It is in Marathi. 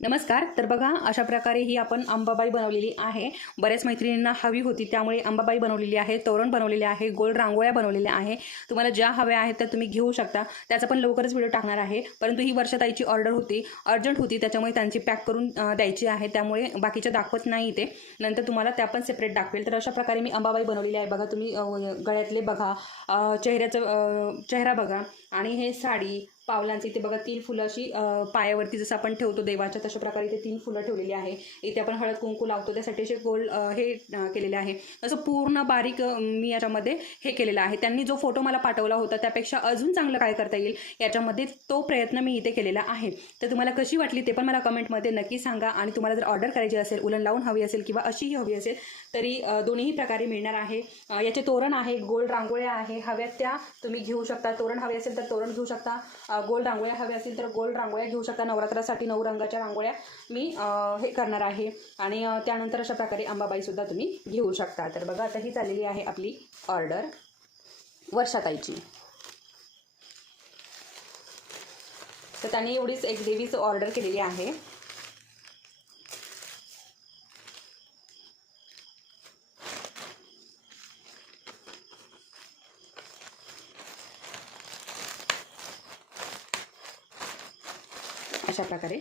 नमस्कार. तर बघा, अशा प्रकारे ही आपण अंबाबाई बनवलेली आहे. बऱ्याच मैत्रिणींना हवी होती, त्यामुळे अंबाबाई बनवलेली आहे, तोरण बनवलेले आहे, गोल रांगोळ्या बनवलेल्या आहे. तुम्हाला ज्या हव्या आहेत त्या तुम्ही घेऊ शकता. त्याचा पण लवकरच व्हिडिओ टाकणार आहे. परंतु ही वर्षाताईची ऑर्डर होती, अर्जंट होती, त्याच्यामुळे त्यांची पॅक करून द्यायची आहे. त्यामुळे बाकीच्या दाखवत नाही ते, नंतर तुम्हाला त्या पण सेपरेट दाखवेल. तर अशा प्रकारे मी अंबाबाई बनवलेली आहे. बघा तुम्ही, गळ्यातले बघा, चेहरा बघा, आणि हे साडी पावलांची इथे बघा 3 फुलं अशी पायावरती जसं आपण ठेवतो देवाच्या, तशा प्रकारे इथे 3 फुलं ठेवलेली आहे. इथे आपण हळद कुंकू लावतो, त्यासाठी असे गोल हे केलेले आहे. असं पूर्ण बारीक मी याच्यामध्ये हे केलेलं आहे. त्यांनी जो फोटो मला पाठवला होता त्यापेक्षा अजून चांगलं काय करता येईल याच्यामध्ये तो प्रयत्न मी इथे केलेला आहे. तर तुम्हाला कशी वाटली ते पण मला कमेंटमध्ये नक्की सांगा. आणि तुम्हाला जर ऑर्डर करायची असेल, उलन लावून हवी असेल किंवा अशीही हवी असेल तरी दोन्हीही प्रकारे मिळणार आहे. याचे तोरण आहे, गोल रांगोळ्या आहे, हव्यात त्या तुम्ही घेऊ शकता. तोरण हवे असेल तर तोरण घेऊ शकता, गोल रांगोळ्या हव्या असतील तर गोल रांगोळ्या घेऊ शकता. नवरात्रासाठी 9 रंगाच्या रांगोळ्या मी हे करणार आहे. आणि त्यानंतर अशा प्रकारे अंबाबाईसुद्धा तुम्ही घेऊ शकता. तर बघा, आता ही चाललेली आहे आपली ऑर्डर वर्षाताईची. तर त्यांनी एवढीच एक देवीचं ऑर्डर केलेली आहे. अशा प्रकारे